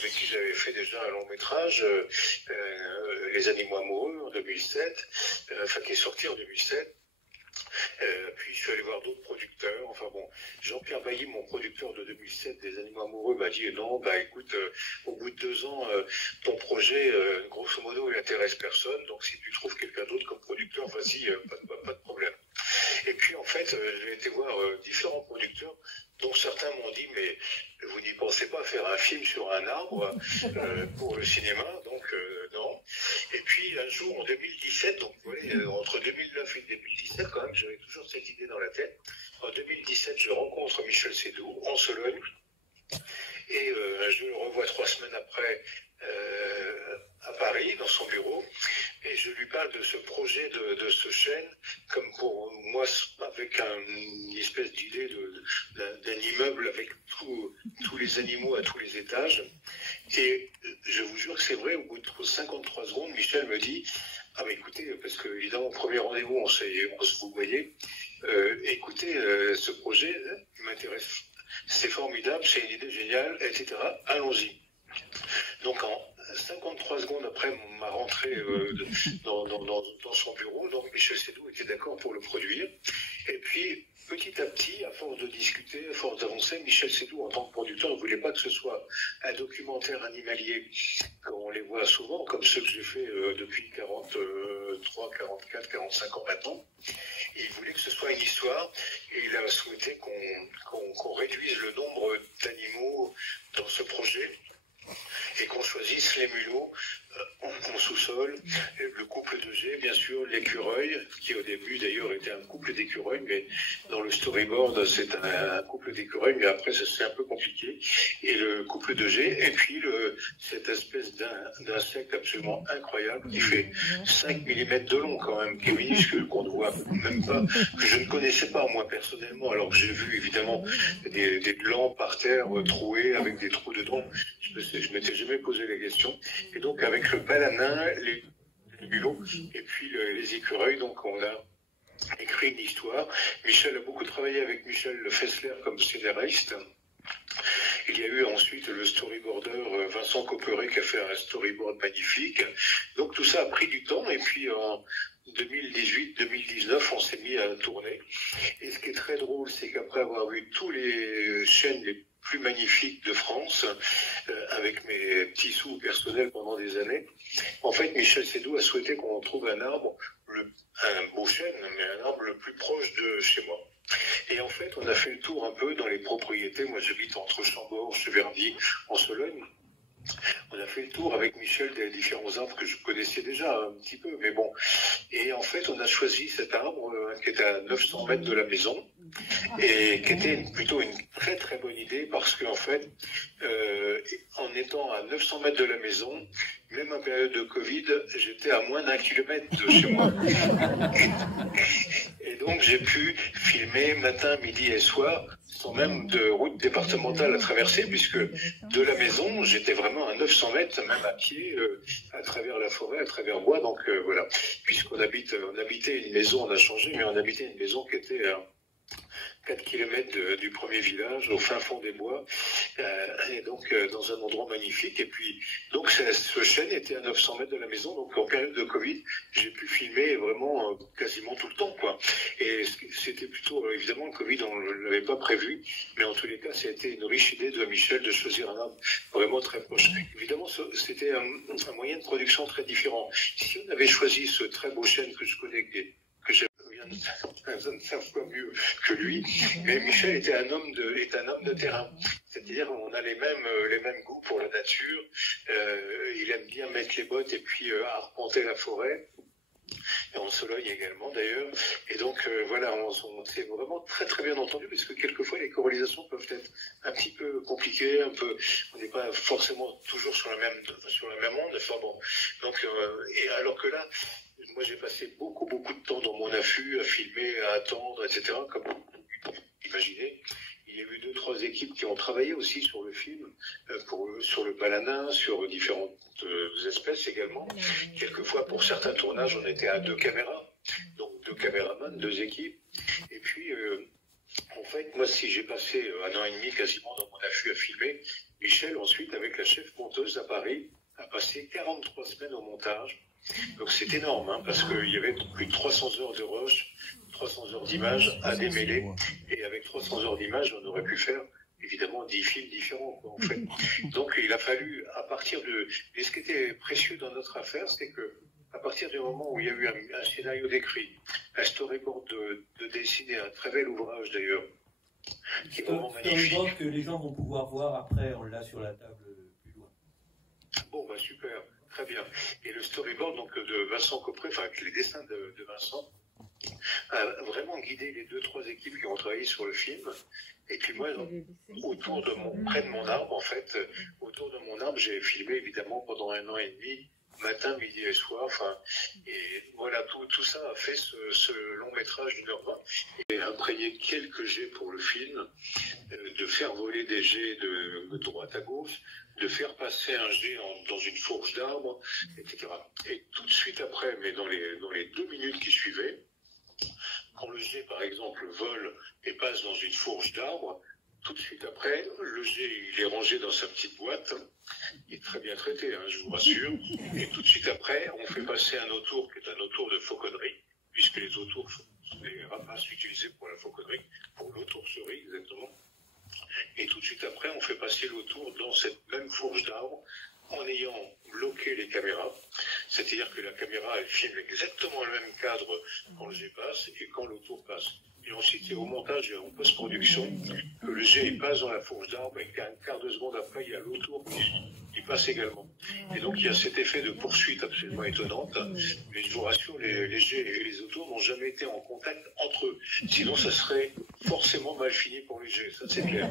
avec qui j'avais fait déjà un long métrage, Les Animaux Amoureux en 2007, qui est sorti en 2007. Puis je suis allé voir d'autres producteurs. Enfin bon, Jean-Pierre Bailly, mon producteur de 2007 des Animaux Amoureux, m'a dit non, écoute, au bout de 2 ans, ton projet, grosso modo, il intéresse personne. Donc si tu trouves quelqu'un d'autre comme producteur, vas-y, pas de problème. Et puis en fait, j'ai été voir différents producteurs, dont certains m'ont dit mais vous n'y pensez pas faire un film sur un arbre pour le cinéma, donc non. Et puis un jour en 2017, donc vous voyez, entre 2009 et 2017 quand même, j'avais toujours cette idée dans la tête. En 2017, je rencontre Michel Seydoux en Sologne et je le revois 3 semaines après à Paris, dans son bureau, et je lui parle de ce projet de ce chêne, comme pour moi, avec une espèce d'idée d'un immeuble avec tous les animaux à tous les étages. Et je vous jure que c'est vrai, au bout de 53 secondes, Michel me dit « Ah mais écoutez, parce que évidemment, au premier rendez-vous, on se voyait, écoutez, ce projet m'intéresse, c'est formidable, c'est une idée géniale, etc. Allons-y. » Donc en 53 secondes après ma rentrée dans son bureau, donc Michel Seydoux était d'accord pour le produire. Et puis petit à petit, à force de discuter, à force d'avancer, Michel Seydoux en tant que producteur ne voulait pas que ce soit un documentaire animalier comme on les voit souvent, comme ceux que j'ai fait depuis 43, 44, 45 ans maintenant. Il voulait que ce soit une histoire et il a souhaité qu'on réduise le nombre d'animaux dans ce projet et qu'on choisisse les mulots en sous-sol, le couple de G, bien sûr, l'écureuil, qui au début d'ailleurs était un couple d'écureuils, mais dans le storyboard c'est un couple d'écureuils, mais après ça c'est un peu compliqué, et le couple de G, et puis cette espèce d'insecte absolument incroyable qui fait 5 mm de long quand même, qui est minuscule, qu'on ne voit même pas, que je ne connaissais pas moi personnellement, alors que j'ai vu évidemment des glands par terre troués avec des trous dedans. Je m'étais jamais posé la question. Et donc avec le balanin, les mulots et puis les écureuils, donc on a écrit une histoire. Michel a beaucoup travaillé avec Michel Fessler comme scénariste. Il y a eu ensuite le storyboarder Vincent Copperet qui a fait un storyboard magnifique. Donc tout ça a pris du temps et puis en 2018-2019, on s'est mis à tourner. Et ce qui est très drôle, c'est qu'après avoir vu tous les chaînes les plus magnifiques de France, avec mes petits sous personnels pendant des années, en fait, Michel Seydoux a souhaité qu'on trouve un arbre, un beau chêne, mais un arbre le plus proche de chez moi. Et en fait, on a fait le tour un peu dans les propriétés. Moi, j'habite entre Chambord, Cheverny, en Sologne. On a fait le tour avec Michel des différents arbres que je connaissais déjà un petit peu, mais bon. Et en fait, on a choisi cet arbre qui était à 900 mètres de la maison et qui était plutôt une très très bonne idée parce qu'en fait, en étant à 900 mètres de la maison, même en période de Covid, j'étais à moins d'1 kilomètre de chez moi. Et donc, j'ai pu filmer matin, midi et soir sans même de route départementale à traverser, puisque de la maison, j'étais vraiment à 900 mètres, même à pied, à travers la forêt, à travers bois. Donc voilà, puisqu'on habitait une maison, on a changé, mais on habitait une maison qui était à 4 km du premier village, au fin fond des bois, et donc dans un endroit magnifique. Et puis, donc ce chêne était à 900 mètres de la maison, donc en période de Covid, j'ai pu filmer vraiment quasiment tout le temps, quoi. Et c'était plutôt, évidemment, le Covid, on ne l'avait pas prévu, mais en tous les cas, c'était une riche idée de Michel de choisir un arbre vraiment très proche. Évidemment, c'était un moyen de production très différent. Si on avait choisi ce très beau chêne que je connais, que j'ai personne ne savent pas mieux que lui. Mais Michel est un homme de terrain. C'est-à-dire on a les mêmes goûts pour la nature. Il aime bien mettre les bottes et puis arpenter la forêt. Et en Sologne également d'ailleurs. Et donc voilà, on s'est vraiment très très bien entendu parce que quelquefois les corrélisations peuvent être un petit peu compliquées, on n'est pas forcément toujours sur la même onde. Enfin bon, donc et alors que là, moi j'ai passé beaucoup de temps dans mon affût, à filmer, à attendre, etc. Comme vous imaginez. Il y a eu 2-3 équipes qui ont travaillé aussi sur le film, sur le balanin, sur différentes espèces également. Quelquefois, pour certains tournages, on était à 2 caméras, donc 2 caméramans, 2 équipes. Et puis, en fait, moi, si j'ai passé 1 an et demi quasiment dans mon affût à filmer, Michel, ensuite, avec la chef monteuse à Paris, a passé 43 semaines au montage. Donc c'est énorme, hein, parce qu'il y avait plus de 300 heures de rush, 300 heures d'images à démêler. Et avec 300 heures d'images, on aurait pu faire évidemment 10 films différents, quoi, en fait. Donc il a fallu, à partir de... Et ce qui était précieux dans notre affaire, c'est que à partir du moment où il y a eu un scénario d'écrit, un storyboard de dessiner, un très bel ouvrage d'ailleurs, qui est vraiment magnifique. Storyboard que les gens vont pouvoir voir après, on l'a sur la table plus loin. Bon, bah super, très bien. Et le storyboard donc, de Vincent Copré, enfin les dessins de Vincent, a vraiment guidé les 2-3 équipes qui ont travaillé sur le film. Et puis moi, près de mon arbre, en fait, autour de mon arbre, j'ai filmé évidemment pendant 1 an et demi, matin, midi et soir. Enfin, et voilà, tout ça a fait ce long métrage d'1h20. Et imprégné quelques jets pour le film, de faire voler des jets de droite à gauche, de faire passer un jet dans une fourche d'arbre, etc. Et tout de suite après, mais dans les 2 minutes qui suivaient, quand le jet, par exemple, vole et passe dans une fourche d'arbre, tout de suite après, le jet, il est rangé dans sa petite boîte. Il est très bien traité, hein, je vous rassure. Et tout de suite après, on fait passer un autour qui est un autour de fauconnerie, puisque les autours sont des rapaces utilisés pour la fauconnerie, pour l'autourserie exactement. Et tout de suite après, on fait passer l'autour dans cette même fourche d'arbre, en ayant bloqué les caméras, c'est-à-dire que la caméra, elle filme exactement le même cadre quand le jet passe et quand l'autour passe. Et ensuite, c'est au montage et en post-production que le jet passe dans la fourche d'arbre et qu'un quart de seconde après, il y a l'autour qui passe également. Et donc, il y a cet effet de poursuite absolument étonnante. Mais je vous rassure, les jets et les autours n'ont jamais été en contact entre eux. Sinon, ça serait forcément mal fini pour les jets, ça c'est clair.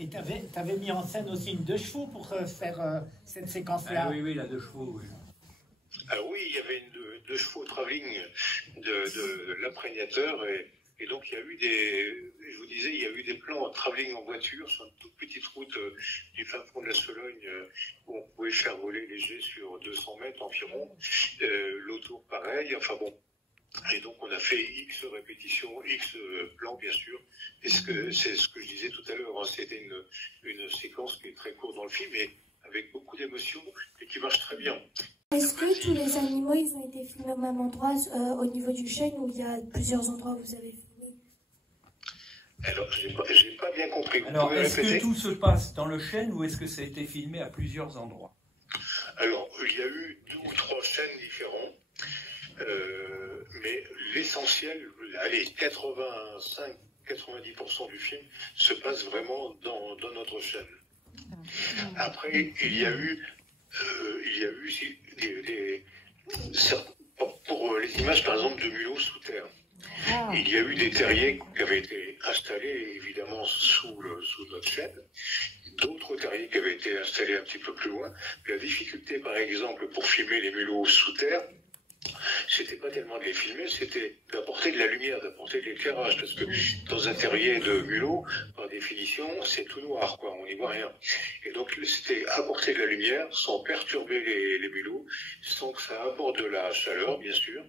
Et tu avais mis en scène aussi une 2 chevaux pour faire cette séquence-là. Ah, oui, la 2 chevaux, oui. Alors oui, il y avait une 2 chevaux travelling de l'imprégnateur et donc il y a eu je vous disais, il y a eu des plans en travelling en voiture sur une toute petite route du fin fond de la Sologne où on pouvait faire voler les jets sur 200 mètres environ. L'autour pareil, enfin bon. Et donc on a fait X répétitions, X plans bien sûr. Et c'est ce que je disais tout à l'heure, hein, c'était une séquence qui est très courte dans le film, mais avec beaucoup d'émotion et qui marche très bien. Est-ce que tous les animaux ils ont été filmés au même endroit au niveau du chêne ou il y a plusieurs endroits où vous avez filmé? Alors j'ai pas bien compris. Alors est-ce que tout se passe dans le chêne ou est-ce que ça a été filmé à plusieurs endroits? Alors il y a eu 2 ou 3 chênes différents. Mais l'essentiel, allez, 85-90% du film se passe vraiment dans notre chaîne. Après, il y a eu pour les images, par exemple, de mulots sous terre. Il y a eu des terriers qui avaient été installés, évidemment, sous notre chaîne. D'autres terriers qui avaient été installés un petit peu plus loin. La difficulté, par exemple, pour filmer les mulots sous terre, c'était pas tellement de les filmer, c'était d'apporter de la lumière, d'apporter de l'éclairage, parce que dans un terrier de mulot, par définition, c'est tout noir, quoi, on n'y voit rien. Et donc, c'était apporter de la lumière sans perturber les mulots, sans que ça apporte de la chaleur, bien sûr.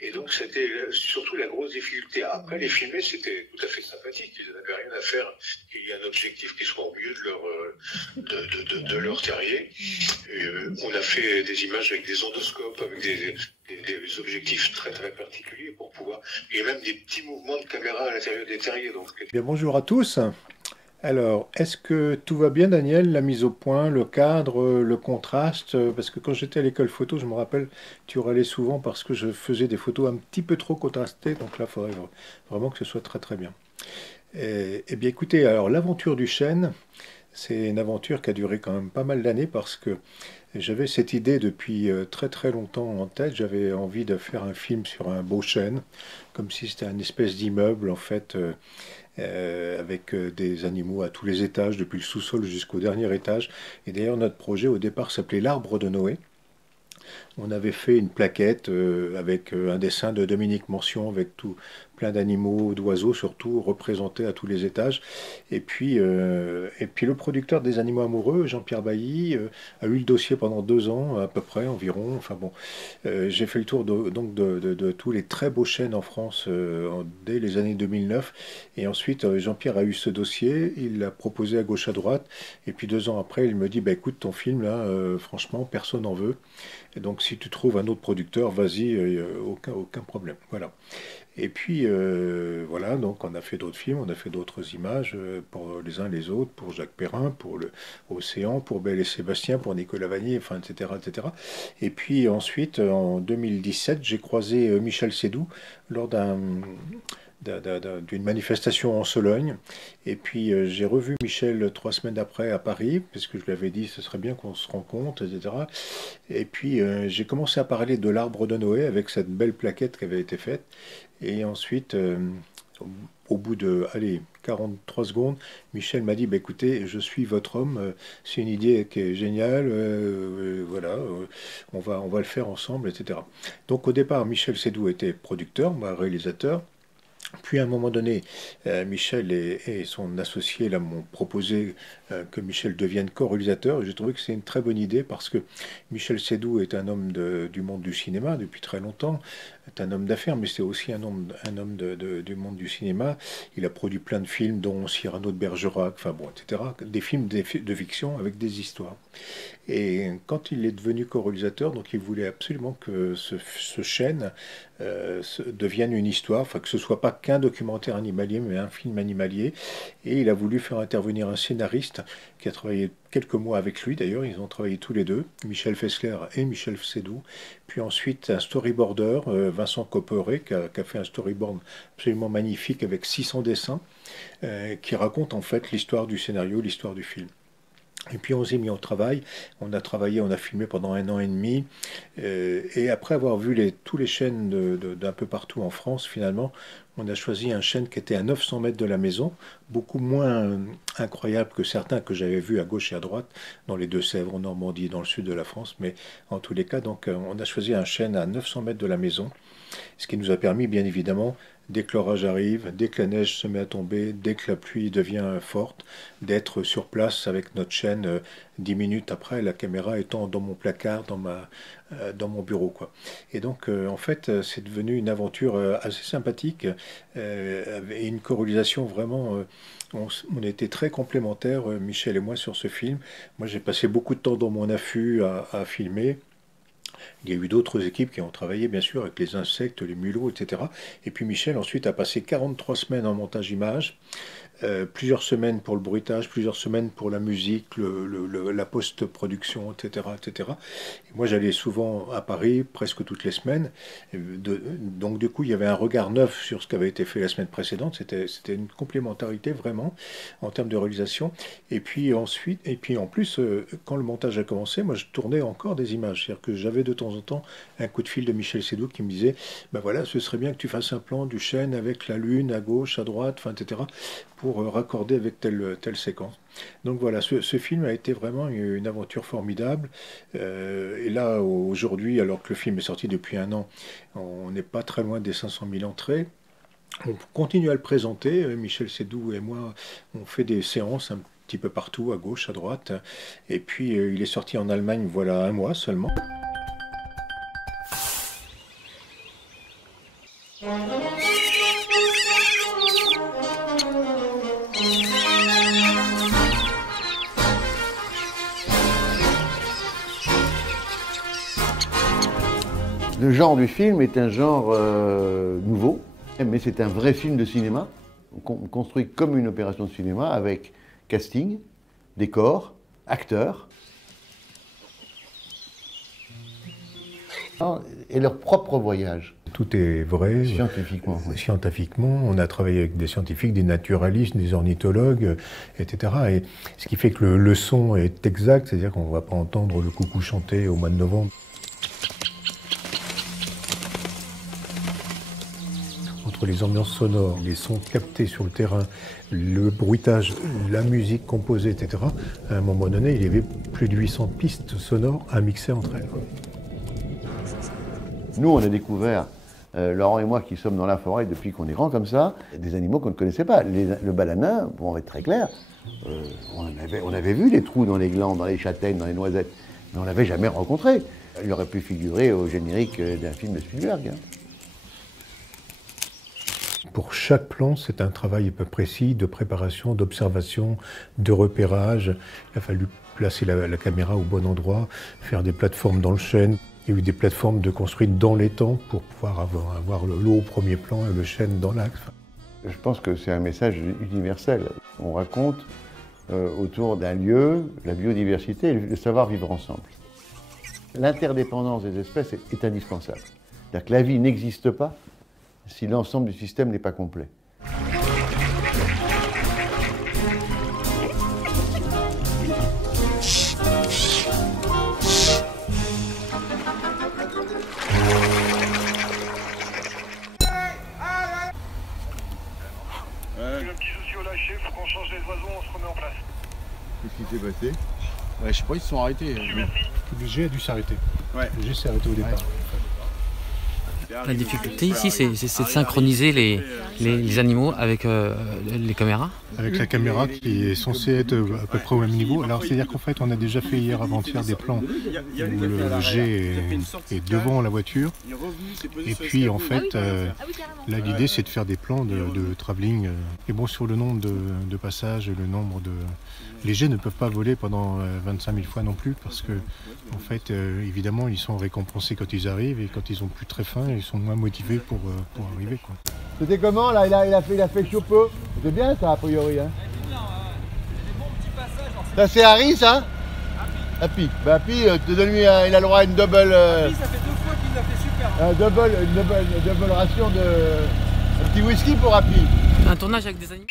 Et donc, c'était surtout la grosse difficulté. Après, les filmer, c'était tout à fait sympathique, ils n'avaient rien à faire, qu'il y ait un objectif qui soit au milieu de leur terrier. Et, on a fait des images avec des endoscopes, avec des objectifs très très particuliers pour pouvoir... Il y a même des petits mouvements de caméra à l'intérieur des terriers. Donc... Bien, bonjour à tous. Alors, est-ce que tout va bien, Daniel? La mise au point, le cadre, le contraste? Parce que quand j'étais à l'école photo, je me rappelle, tu râlais souvent parce que je faisais des photos un petit peu trop contrastées. Donc là, il faudrait vraiment que ce soit très très bien. Eh bien, écoutez, alors l'aventure du chêne, c'est une aventure qui a duré quand même pas mal d'années parce que j'avais cette idée depuis très très longtemps en tête. J'avais envie de faire un film sur un beau chêne, comme si c'était un espèce d'immeuble en fait, avec des animaux à tous les étages, depuis le sous-sol jusqu'au dernier étage. Et d'ailleurs notre projet au départ s'appelait l'Arbre de Noé. on avait fait une plaquette avec un dessin de Dominique Mention avec plein d'animaux, d'oiseaux surtout, représentés à tous les étages. Et puis le producteur des Animaux Amoureux, Jean-Pierre Bailly, a eu le dossier pendant 2 ans à peu près environ. Enfin bon, j'ai fait le tour de tous les très beaux chênes en France dès les années 2009. Et ensuite, Jean-Pierre a eu ce dossier, il l'a proposé à gauche à droite. Et puis 2 ans après, il me dit, bah, écoute, ton film là, franchement, personne n'en veut. Et donc si tu trouves un autre producteur, vas-y, aucun problème. Voilà. Et puis voilà, donc on a fait d'autres films, on a fait d'autres images pour les uns les autres, pour Jacques Perrin, pour l'Océan, pour Belle et Sébastien, pour Nicolas Vanier, enfin, etc., etc. Et puis ensuite, en 2017, j'ai croisé Michel Seydoux lors d'une manifestation en Sologne. Et puis j'ai revu Michel 3 semaines après à Paris, parce que je lui avais dit ce serait bien qu'on se rencontre, etc. Et puis j'ai commencé à parler de l'arbre de Noé avec cette belle plaquette qui avait été faite. Et ensuite, au bout de 43 secondes, Michel m'a dit bah, écoutez, je suis votre homme, c'est une idée qui est géniale, voilà, on va le faire ensemble, etc. Donc au départ, Michel Seydoux était producteur, moi réalisateur. Puis à un moment donné, Michel et son associé là m'ont proposé que Michel devienne co-réalisateur. J'ai trouvé que c'est une très bonne idée parce que Michel Seydoux est un homme du monde du cinéma depuis très longtemps. C'est un homme d'affaires, mais c'est aussi un homme du monde du cinéma. Il a produit plein de films, dont Cyrano de Bergerac, enfin bon, etc. Des films de fiction avec des histoires. Et quand il est devenu co-réalisateur, donc il voulait absolument que ce chêne devienne une histoire, enfin que ce soit pas qu'un documentaire animalier, mais un film animalier. Et il a voulu faire intervenir un scénariste qui a travaillé quelques mois avec lui, d'ailleurs, ils ont travaillé tous les deux, Michel Fessler et Michel Seydoux. Puis ensuite, un storyboarder, Vincent Copperet, qui a fait un storyboard absolument magnifique avec 600 dessins, qui raconte en fait l'histoire du scénario, l'histoire du film. Et puis on s'est mis au travail, on a travaillé, on a filmé pendant 1 an et demi, et après avoir vu tous les chênes d'un peu partout en France, finalement, on a choisi un chêne qui était à 900 mètres de la maison, beaucoup moins incroyable que certains que j'avais vus à gauche et à droite, dans les Deux-Sèvres, en Normandie, dans le sud de la France, mais en tous les cas, donc on a choisi un chêne à 900 mètres de la maison, ce qui nous a permis, bien évidemment, dès que l'orage arrive, dès que la neige se met à tomber, dès que la pluie devient forte, d'être sur place avec notre chaîne 10 minutes après, la caméra étant dans mon placard, dans mon bureau, quoi. Et donc, en fait, c'est devenu une aventure assez sympathique et une corrélisation vraiment. On était très complémentaires, Michel et moi, sur ce film. Moi, j'ai passé beaucoup de temps dans mon affût à filmer. Il y a eu d'autres équipes qui ont travaillé, bien sûr, avec les insectes, les mulots, etc. Et puis Michel, ensuite, a passé 43 semaines en montage image, plusieurs semaines pour le bruitage, plusieurs semaines pour la musique, la post-production, etc., etc. Et moi, j'allais souvent à Paris, presque toutes les semaines. Donc, du coup, il y avait un regard neuf sur ce qui avait été fait la semaine précédente. C'était une complémentarité, vraiment, en termes de réalisation. Et puis ensuite, en plus, quand le montage a commencé, moi, je tournais encore des images. C'est-à-dire que j'avais de temps en temps un coup de fil de Michel Seydoux qui me disait ben voilà, ce serait bien que tu fasses un plan du chêne avec la lune à gauche, à droite, enfin, etc., pour raccorder avec telle séquence. Donc voilà, ce film a été vraiment une aventure formidable. Et là, aujourd'hui, alors que le film est sorti depuis 1 an, on n'est pas très loin des 500 000 entrées. On continue à le présenter. Michel Seydoux et moi, on fait des séances un petit peu partout, à gauche, à droite. Et puis, il est sorti en Allemagne, voilà 1 mois seulement. Le genre du film est un genre nouveau, mais c'est un vrai film de cinéma, construit comme une opération de cinéma avec casting, décor, acteurs, et leur propre voyage. Tout est vrai. Scientifiquement. Oui. Scientifiquement, on a travaillé avec des scientifiques, des naturalistes, des ornithologues, etc. Et ce qui fait que le son est exact, c'est-à-dire qu'on ne va pas entendre le coucou chanter au mois de novembre. Entre les ambiances sonores, les sons captés sur le terrain, le bruitage, la musique composée, etc., à un moment donné, il y avait plus de 800 pistes sonores à mixer entre elles. Nous, on a découvert, Laurent et moi qui sommes dans la forêt depuis qu'on est grand comme ça, des animaux qu'on ne connaissait pas. Le balanin, pour être très clair, on avait vu les trous dans les glands, dans les châtaignes, dans les noisettes, mais on ne l'avait jamais rencontré. Il aurait pu figurer au générique d'un film de Spielberg. Hein. Pour chaque plan, c'est un travail un peu précis de préparation, d'observation, de repérage. Il a fallu placer la caméra au bon endroit, faire des plateformes dans le chêne. Il y a eu des plateformes construites dans les temps pour pouvoir avoir l'eau au premier plan et le chêne dans l'axe. Je pense que c'est un message universel. On raconte autour d'un lieu la biodiversité et le savoir vivre ensemble. L'interdépendance des espèces est indispensable. C'est-à-dire que la vie n'existe pas si l'ensemble du système n'est pas complet. Le petit souci au lâcher, faut qu'on change les oiseaux, on se remet en place. Qu'est-ce qui s'est passé? Ouais, je sais pas, ils se sont arrêtés. Le jet a dû s'arrêter. Ouais. Le jet s'est arrêté au départ. La difficulté ici, c'est de synchroniser les animaux avec les caméras. Avec la caméra qui est censée être à peu près au même niveau. Alors c'est-à-dire qu'en fait on a déjà fait hier avant-hier des plans où le jet est devant la voiture. Et puis en fait là l'idée c'est de faire des plans de travelling. Et bon, sur le nombre de passages, le nombre de... Les jets ne peuvent pas voler pendant 25 000 fois non plus parce que en fait évidemment ils sont récompensés quand ils arrivent et quand ils ont plus très faim ils sont moins motivés pour arriver quoi. C'était comment là? Il a fait chaud peu. C'était bien ça a priori. Hein. Ça c'est Harry ça? Happy. Bah Happy, il a le droit à une double. Happy, ça fait 2 fois qu'il l'a fait super. Une double ration de. Un petit whisky pour Happy. Un tournage avec des animaux.